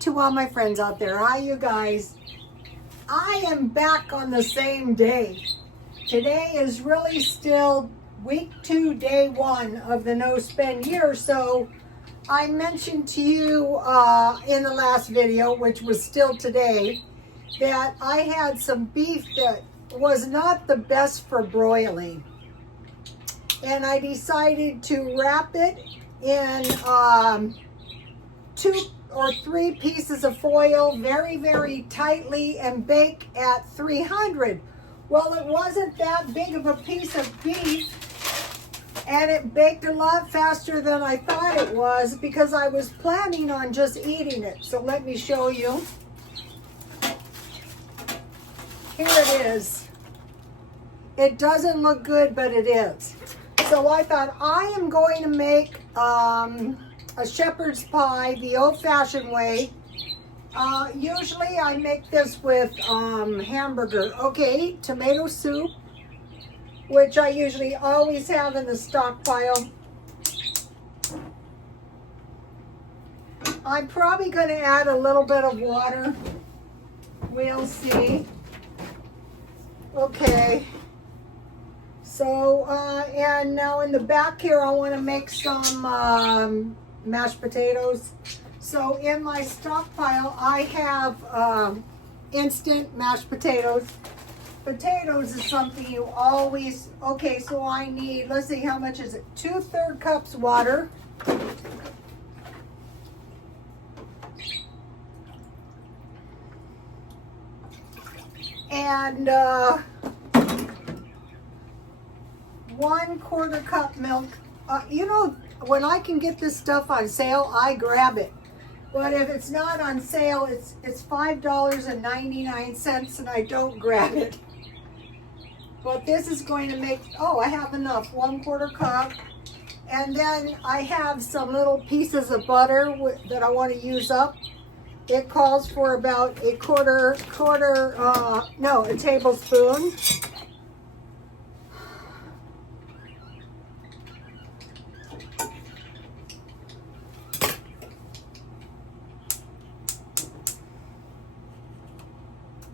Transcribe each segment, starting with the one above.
to all my friends out there. Hi, you guys. I am back on the same day. Today is really still week 2, day 1 of the no spend year. So I mentioned to you in the last video, which was still today, that I had some beef that was not the best for broiling. And I decided to wrap it in 2 or 3 pieces of foil very, very tightly and bake at 300. Well, it wasn't that big of a piece of beef, and it baked a lot faster than I thought it was because I was planning on just eating it. So let me show you. Here it is. It doesn't look good, but it is. So I thought I am going to make a shepherd's pie the old-fashioned way. Usually I make this with hamburger. Okay, tomato soup, which I usually always have in the stockpile. I'm probably going to add a little bit of water. We'll see. Okay. So, and now in the back here, I want to make some mashed potatoes. So in my stockpile, I have instant mashed potatoes. Potatoes is something you always, okay, so I need, let's see, how much is it? 2/3 cups water. And 1/4 cup milk. You know, when I can get this stuff on sale, I grab it. But if it's not on sale, it's $5.99 and I don't grab it. But this is going to make, oh, I have enough, 1/4 cup. And then I have some little pieces of butter that I want to use up. It calls for about a a tablespoon.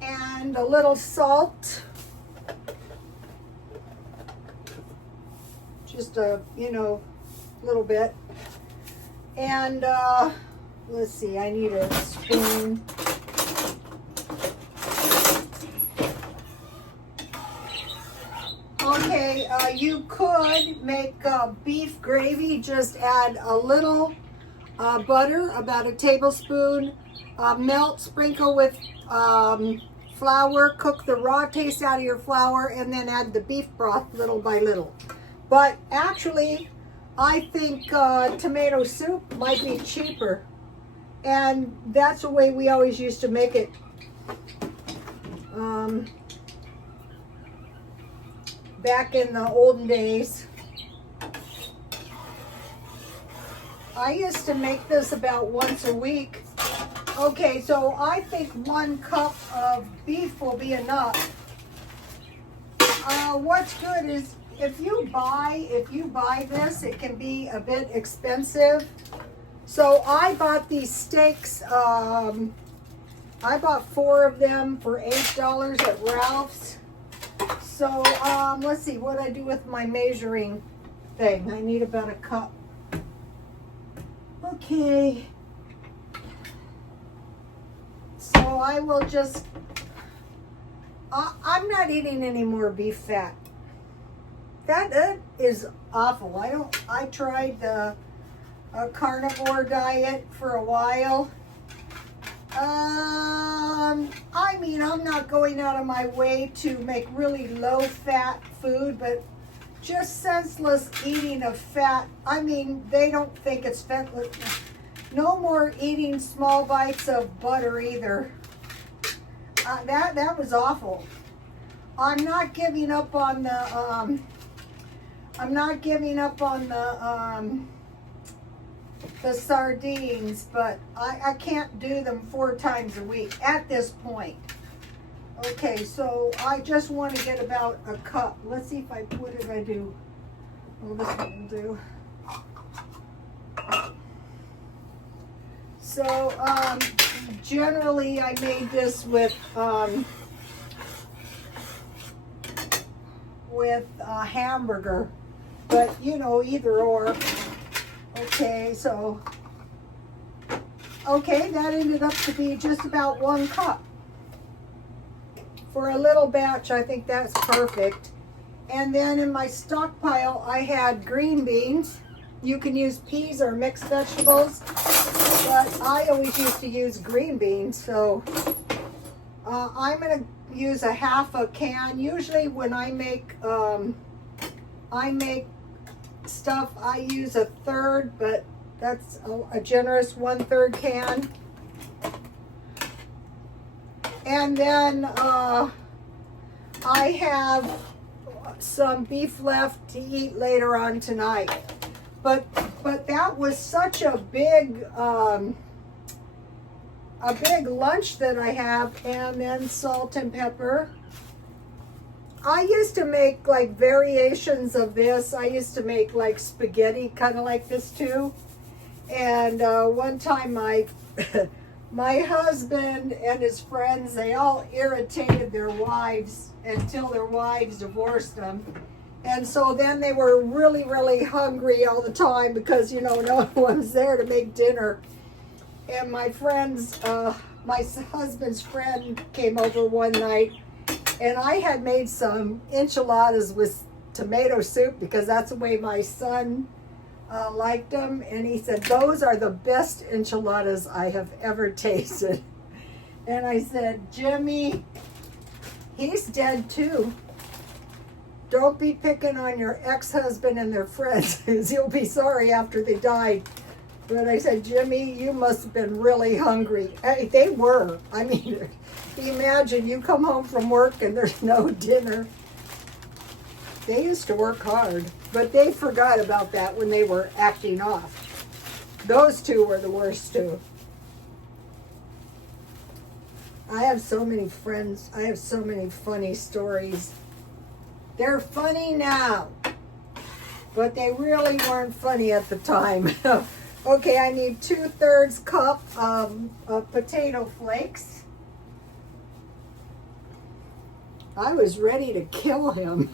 And a little salt. Just a, little bit. And let's see, I need a spoon. Okay, you could make beef gravy. Just add a little butter, about a tablespoon, melt, sprinkle with flour, cook the raw taste out of your flour, and then add the beef broth little by little. But actually, I think tomato soup might be cheaper. And that's the way we always used to make it. Back in the olden days. I used to make this about once a week. Okay, so I think 1 cup of beef will be enough. What's good is if you buy this, it can be a bit expensive. So I bought these steaks. I bought 4 of them for $8 at Ralph's. So let's see what I do with my measuring thing. I need about a cup. Okay. So I will just. I'm not eating any more beef fat. That is awful. I tried the carnivore diet for a while. I mean, I'm not going out of my way to make really low fat food, but just senseless eating of fat. I mean, they don't think it's fat. No more eating small bites of butter either. That was awful. I'm not giving up on the the sardines, but I can't do them 4 times a week at this point. Okay, so I just want to get about a cup. Let's see if what did I do? Well, this one will do. So generally I made this with hamburger, but you know, either or. Okay, so, okay, that ended up to be just about 1 cup. For a little batch, I think that's perfect. And then in my stockpile, I had green beans. You can use peas or mixed vegetables, but I always used to use green beans, so I'm gonna use a half a can. Usually when I make stuff, I use a third, but that's a generous 1/3 can. And then I have some beef left to eat later on tonight. But that was such a big lunch that I have, and then salt and pepper. I used to make like variations of this. I used to make like spaghetti, kind of like this too. And one time my my husband and his friends, they all irritated their wives until their wives divorced them. And so then they were really, really hungry all the time because, you know, no one was there to make dinner. And my friends, my husband's friend came over one night, and I had made some enchiladas with tomato soup because that's the way my son liked them. And he said, those are the best enchiladas I have ever tasted. And I said, Jimmy, he's dead too. Don't be picking on your ex-husband and their friends, because you'll be sorry after they died. But I said, Jimmy, you must have been really hungry. Hey, they were. I mean, imagine you come home from work and there's no dinner. They used to work hard, but they forgot about that when they were acting off. Those two were the worst too. I have so many friends. I have so many funny stories. They're funny now, but they really weren't funny at the time. Okay, I need 2/3 cup of potato flakes. I was ready to kill him.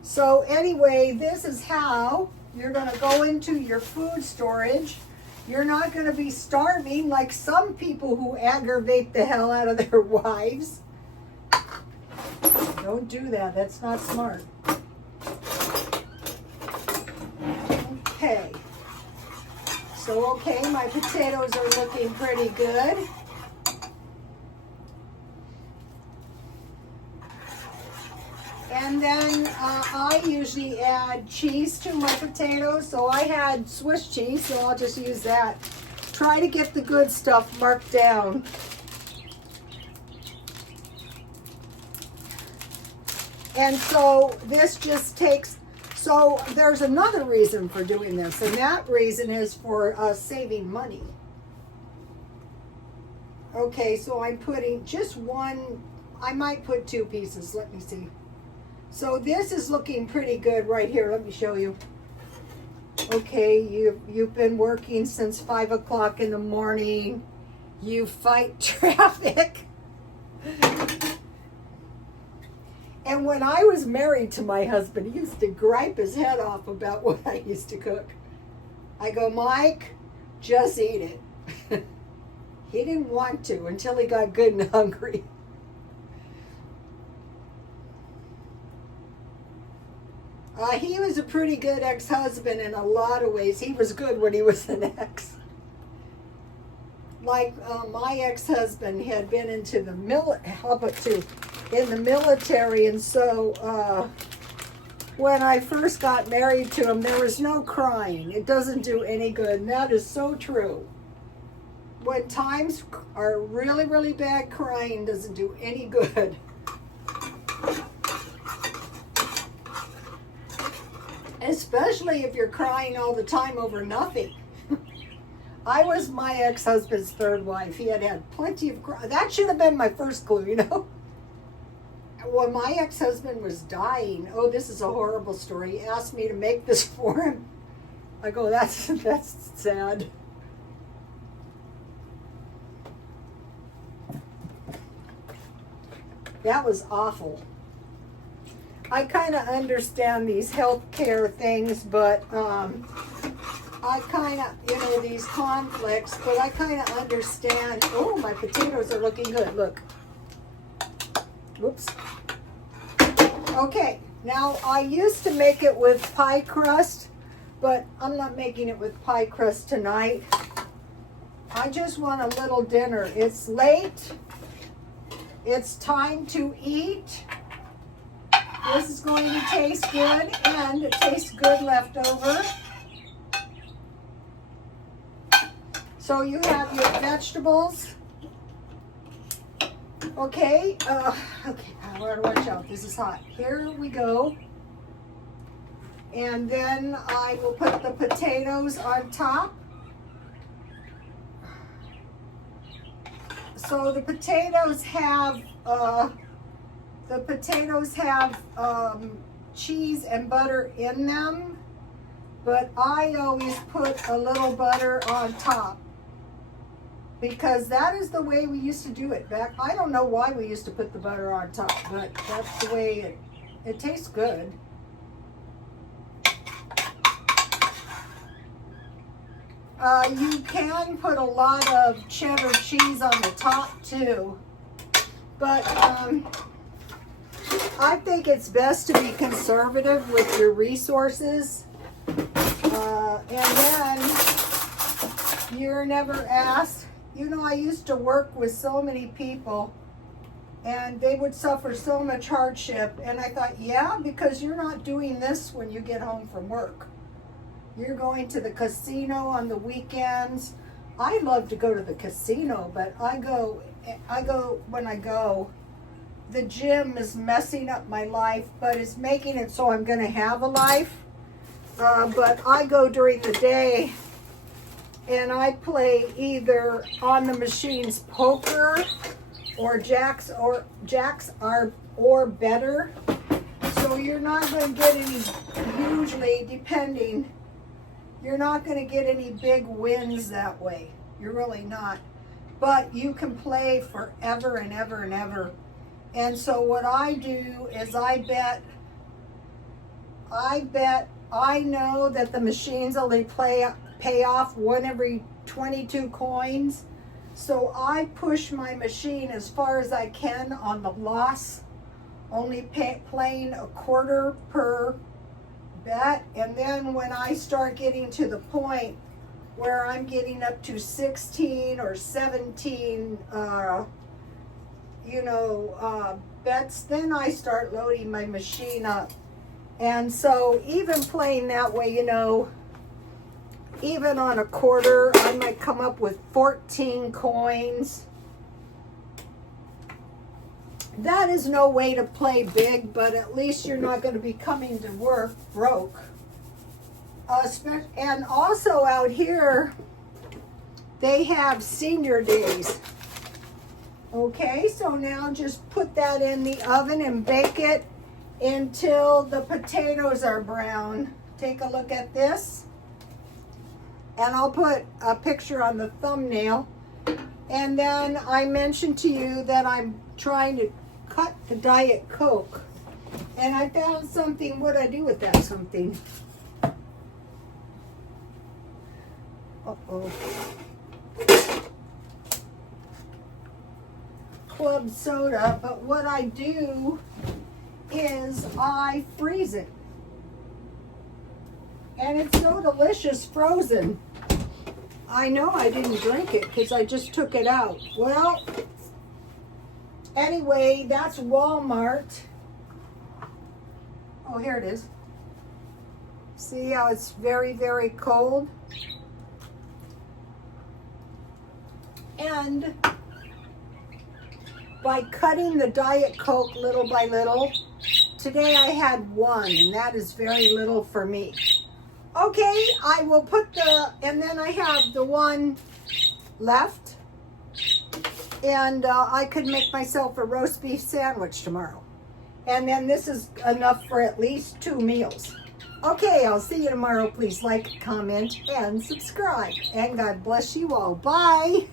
So anyway, this is how you're gonna go into your food storage. You're not gonna be starving like some people who aggravate the hell out of their wives. Don't do that, that's not smart. Okay. So, okay, my potatoes are looking pretty good. And then I usually add cheese to my potatoes. So I had Swiss cheese, so I'll just use that. Try to get the good stuff marked down. And so this just takes, so there's another reason for doing this, and that reason is for saving money. Okay, so I'm putting just one, I might put 2 pieces, let me see. So this is looking pretty good right here, let me show you. Okay, you've been working since 5 o'clock in the morning, you fight traffic. And when I was married to my husband, he used to gripe his head off about what I used to cook. I go, Mike, just eat it. He didn't want to until he got good and hungry. He was a pretty good ex-husband in a lot of ways. He was good when he was an ex. Like my ex-husband had been into the in the military, and so when I first got married to him, there was no crying. It doesn't do any good, and that is so true. When times are really, really bad, crying doesn't do any good. Especially if you're crying all the time over nothing. I was my ex-husband's 3rd wife. He had plenty of cry. That should have been my first clue, you know. When my ex-husband was dying, oh, this is a horrible story. He asked me to make this for him. I go, that's sad. That was awful. I kind of understand these healthcare things, but I kind of, you know, these conflicts, but I kind of understand. Oh, my potatoes are looking good. Look. Whoops. Okay, now I used to make it with pie crust, but I'm not making it with pie crust tonight. I just want a little dinner. It's late. It's time to eat. This is going to taste good, and it tastes good left over. So you have your vegetables. Okay, okay, I gotta watch out. This is hot. Here we go. And then I will put the potatoes on top. So the potatoes have cheese and butter in them, but I always put a little butter on top because that is the way we used to do it back. I don't know why we used to put the butter on top, but that's the way it tastes good. You can put a lot of cheddar cheese on the top too, but I think it's best to be conservative with your resources, and then you're never asked. You know, I used to work with so many people, and they would suffer so much hardship, and I thought, yeah, because you're not doing this when you get home from work. You're going to the casino on the weekends. I love to go to the casino, but I go when I go. The gym is messing up my life, but it's making it so I'm going to have a life. But I go during the day, and I play either on the machines poker or jacks or better. So you're not going to get any, usually depending, you're not going to get any big wins that way. You're really not. But you can play forever and ever and ever. And so what I do is I know that the machines only pay off one every 22 coins. So I push my machine as far as I can on the loss, only playing a quarter per bet. And then when I start getting to the point where I'm getting up to 16 or 17 bets, then I start loading my machine up. And so even playing that way, you know, even on a quarter, I might come up with 14 coins. That is no way to play big, but at least you're not going to be coming to work broke. And also out here, they have senior days. Okay, so now just put that in the oven and bake it until the potatoes are brown. Take a look at this. And I'll put a picture on the thumbnail. And then I mentioned to you that I'm trying to cut the Diet Coke. And I found something. What do I do with that something? Uh-oh. Club soda. But what I do is I freeze it. And it's so delicious frozen. I know I didn't drink it because I just took it out. Well, anyway, that's Walmart. Oh, here it is. See how it's very, very cold? And by cutting the Diet Coke little by little, today I had one, and that is very little for me. Okay, I will put and then I have the one left, and I could make myself a roast beef sandwich tomorrow. And then this is enough for at least 2 meals. Okay, I'll see you tomorrow. Please like, comment, and subscribe. And God bless you all. Bye.